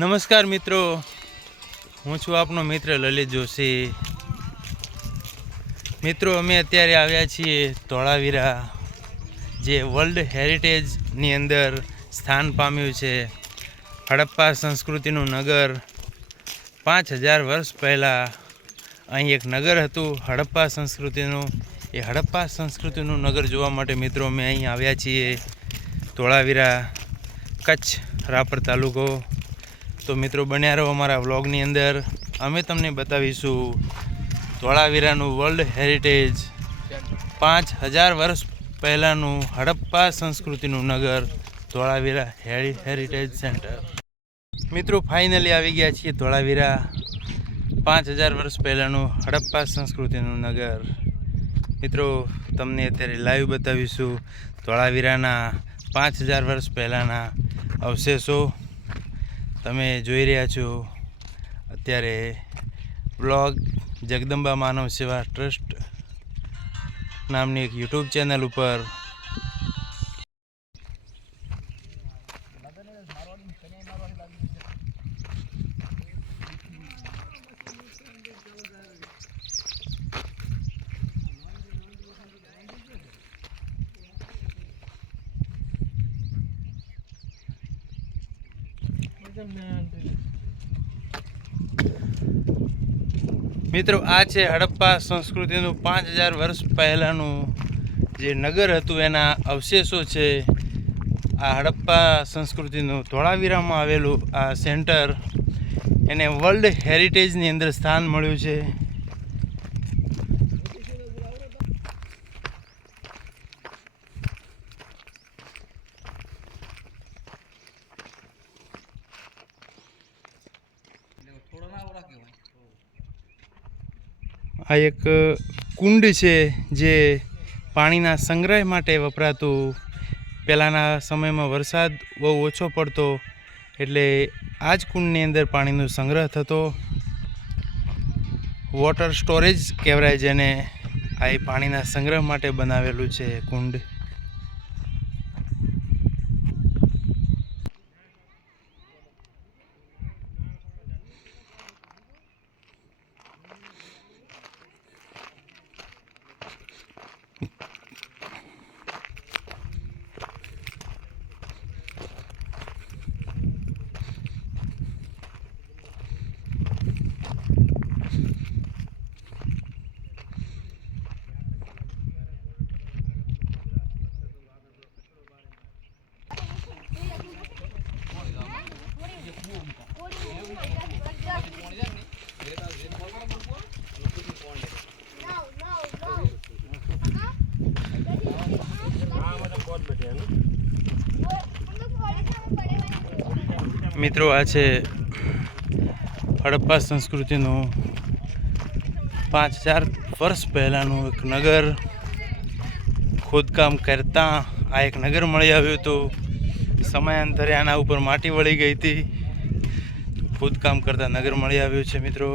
નમસ્કાર મિત્રો, હું છું આપનો મિત્ર લલિત જોશી. મિત્રો, અમે અત્યારે આવ્યા છીએ ધોળાવીરા, જે વર્લ્ડ હેરિટેજની અંદર સ્થાન પામ્યું છે. હડપ્પા સંસ્કૃતિનું નગર. 5000 વર્ષ પહેલાં અહીં એક નગર હતું હડપ્પા સંસ્કૃતિનું. એ હડપ્પા સંસ્કૃતિનું નગર જોવા માટે મિત્રો અમે અહીં આવ્યા છીએ ધોળાવીરા, કચ્છ, રાપર તાલુકો. તો મિત્રો બન્યા રહો અમારા વ્લોગની અંદર. અમે તમને બતાવીશું ધોળાવીરાનું વર્લ્ડ હેરિટેજ, 5000 વર્ષ પહેલાંનું હડપ્પા સંસ્કૃતિનું નગર, ધોળાવીરા હેરિટેજ સેન્ટર. મિત્રો ફાઇનલી આવી ગયા છીએ ધોળાવીરા, 5000 વર્ષ પહેલાંનું હડપ્પા સંસ્કૃતિનું નગર. મિત્રો તમને અત્યારે લાઈવ બતાવીશું ધોળાવીરાના 5000 વર્ષ પહેલાંના અવશેષો. તમે જોઈ રહ્યા છો અત્યારે બ્લોગ જગદંબા માનવ સેવા ટ્રસ્ટ નામની એક યુટ્યુબ ચેનલ ઉપર. મિત્રો આ છે હડપ્પા સંસ્કૃતિનું 5000 વર્ષ પહેલાંનું જે નગર હતું એના અવશેષો છે. આ હડપ્પા સંસ્કૃતિનું ધોળાવીરામાં આવેલું આ સેન્ટર, એને વર્લ્ડ હેરિટેજની અંદર સ્થાન મળ્યું છે. આ એક કુંડ છે જે પાણીના સંગ્રહ માટે વપરાતું. પહેલાંના સમયમાં વરસાદ બહુ ઓછો પડતો એટલે આ જ કુંડની અંદર પાણીનો સંગ્રહ થતો. વોટર સ્ટોરેજ કહેવાય જેને. આ એ પાણીના સંગ્રહ માટે બનાવેલું છે કુંડ. મિત્રો આ છે હડપ્પા સંસ્કૃતિનું 5000 વર્ષ પહેલાંનું એક નગર. ખોદકામ કરતાં આ એક નગર મળી આવ્યું હતું. સમયાંતરે આના ઉપર માટી વળી ગઈ હતી. ખોદકામ કરતાં નગર મળી આવ્યું છે મિત્રો.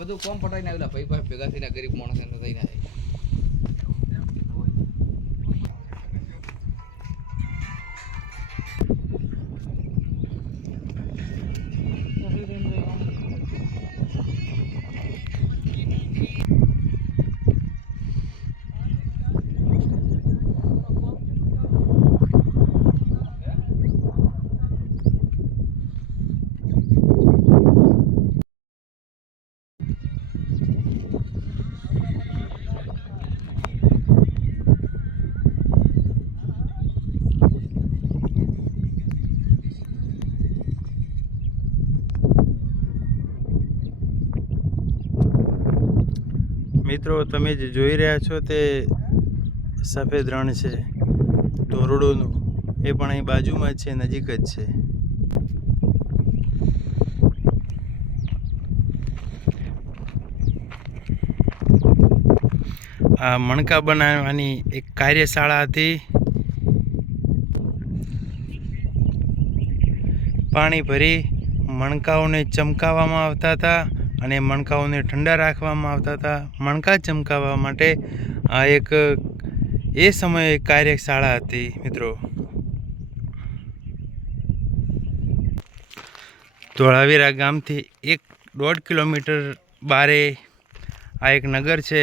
બધું કોમ પટાઈને આવેલા ભાઈ ભાઈ ભેગા થઈને ગરીબ માણસ થઈને મિત્રો તમે જે જોઈ રહ્યા છો તે સફેદ રણ છે ધોરડોનું. એ પણ અહીં બાજુમાં જ છે, નજીક જ છે. આ મણકા બનાવવાની એક કાર્યશાળા હતી. પાણી ભરી મણકાઓને ચમકાવવામાં આવતા હતા અને મણકાઓને ઠંડા રાખવામાં આવતા હતા. મણકા ચમકાવવા માટે આ એક એ સમયે કાર્યશાળા હતી મિત્રો. ધોળાવીરા ગામથી 1.5 કિલોમીટર બારે આ એક નગર છે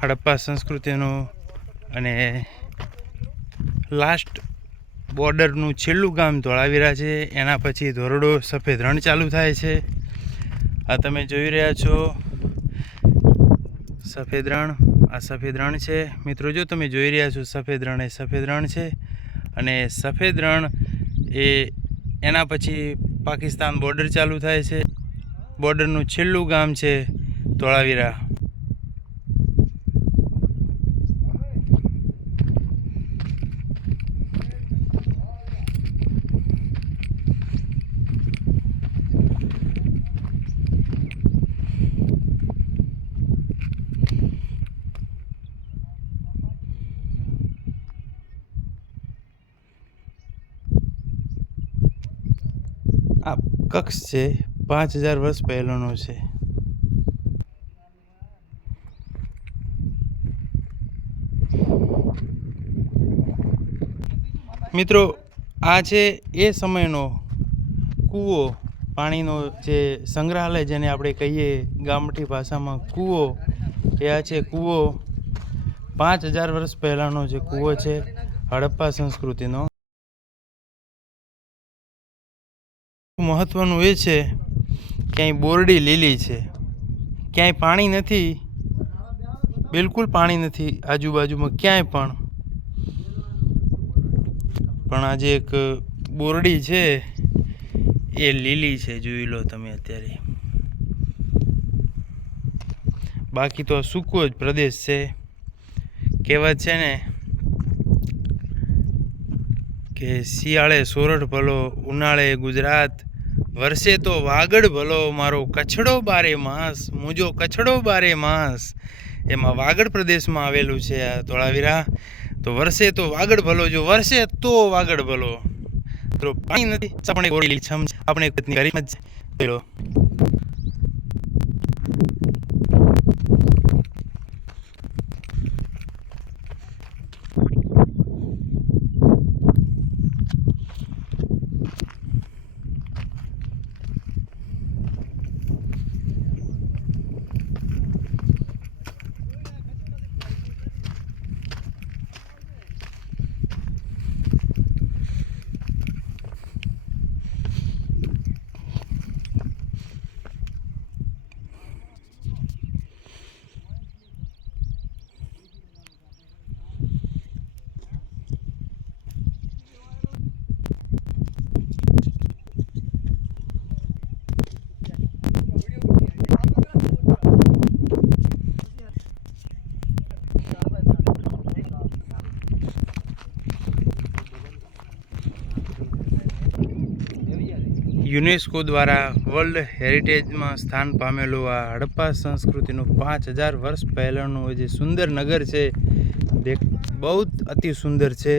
હડપ્પા સંસ્કૃતિનું, અને લાસ્ટ બોર્ડરનું છેલ્લું ગામ ધોળાવીરા છે. એના પછી ધોરડો સફેદ રણ ચાલુ થાય છે. આ તમે જોઈ રહ્યા છો સફેદ રણ, આ સફેદ રણ છે મિત્રો. જો તમે જોઈ રહ્યા છો સફેદ રણ, એ સફેદ રણ છે, અને સફેદ રણ એ એના પછી પાકિસ્તાન બોર્ડર ચાલુ થાય છે. બોર્ડરનું છેલ્લું ગામ છે ધોળાવીરા. આ કક્ષ છે 5000 વર્ષ પહેલાંનો છે. મિત્રો આ છે એ સમયનો કૂવો, પાણીનો જે સંગ્રહાલય જેને આપણે કહીએ ગામઠી ભાષામાં કૂવો, એ આ છે કૂવો. 5000 વર્ષ પહેલાંનો જે કૂવો છે હડપ્પા સંસ્કૃતિનો. મહત્વનું એ છે ક્યાંય બોરડી લીલી છે, ક્યાંય પાણી નથી, બિલકુલ પાણી નથી આજુબાજુમાં ક્યાંય પણ આજે એક બોરડી છે એ લીલી છે, જોઈ લો તમે અત્યારે. બાકી તો સૂકો જ પ્રદેશ છે. કહેવત છે ને કે શિયાળે સોરઠ ભલો, ઉનાળે ગુજરાત, વર્ષે તો વાગડ ભલો, મારો કચ્છડો બારે માસ, મુજો કચ્છડો બારે માસ. એમાં વાગડ પ્રદેશમાં આવેલું છે આ ધોળાવીરા. તો વર્ષે તો વાગડ ભલો, જો વર્ષે તો વાગડ ભલો. તો પાણી નથી, આપણે ગોળી છમ, આપણે કરી જ લો. યુનેસ્કો દ્વારા વર્લ્ડ હેરિટેજમાં સ્થાન પામેલું આ હડપ્પા સંસ્કૃતિનું 5000 વર્ષ પહેલાંનું જે સુંદર નગર છે, બહુ જ અતિ સુંદર છે.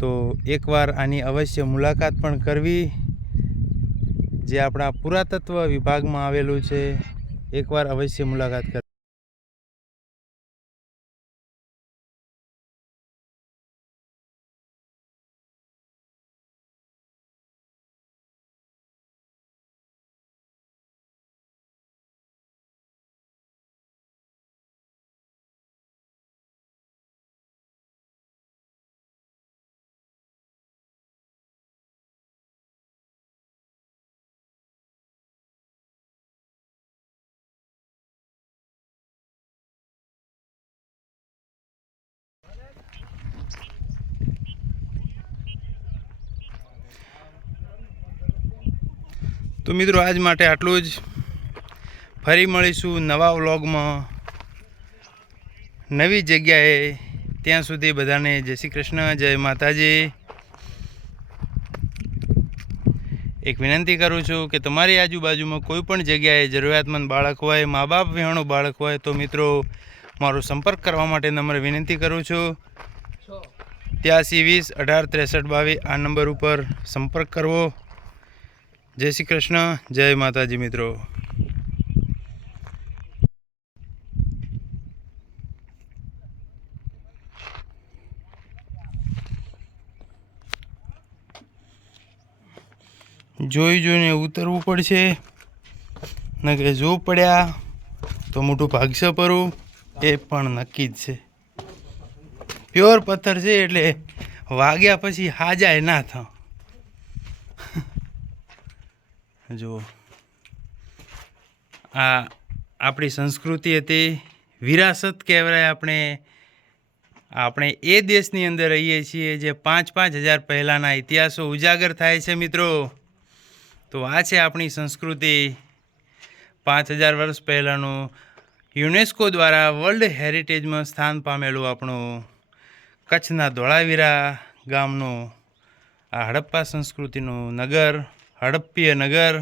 તો એકવાર આની અવશ્ય મુલાકાત પણ કરવી, જે આપણા પુરાતત્વ વિભાગમાં આવેલું છે. એકવાર અવશ્ય મુલાકાત કરવી. તો મિત્રો આજ માટે આટલું જ. ફરી મળીશું નવા વ્લોગમાં નવી જગ્યાએ. ત્યાં સુધી બધાને જય શ્રી કૃષ્ણ, જય માતાજી. એક વિનંતી કરું છું કે તમારી આજુબાજુમાં કોઈ પણ જગ્યાએ જરૂરિયાતમંદ બાળક હોય, મા બાપ વિહાણું બાળક હોય, તો મિત્રો મારો સંપર્ક કરવા માટે નમ્ર વિનંતી કરું છું. 83 20 18 63 22 આ નંબર ઉપર સંપર્ક કરવો. જય શ્રી કૃષ્ણ, જય માતાજી મિત્રો. જોઈને ઉતરવું પડશે, ન કે જો પડ્યા તો મોટું ભાગશે પરું એ પણ નક્કી જ છે. પ્યોર પથ્થર છે એટલે વાગ્યા પછી હાજાય ના થાવ. જો આ આપણી સંસ્કૃતિ હતી, વિરાસત કહેવાય. આપણે એ દેશની અંદર રહીએ છીએ જે 5,000 પહેલાંના ઇતિહાસો ઉજાગર થાય છે મિત્રો. તો આ છે આપણી સંસ્કૃતિ. 5,000 વર્ષ પહેલાંનું યુનેસ્કો દ્વારા વર્લ્ડ હેરિટેજમાં સ્થાન પામેલું આપણું કચ્છના ધોળાવીરા ગામનું આ હડપ્પા સંસ્કૃતિનું નગર, હડપ્પીય નગર.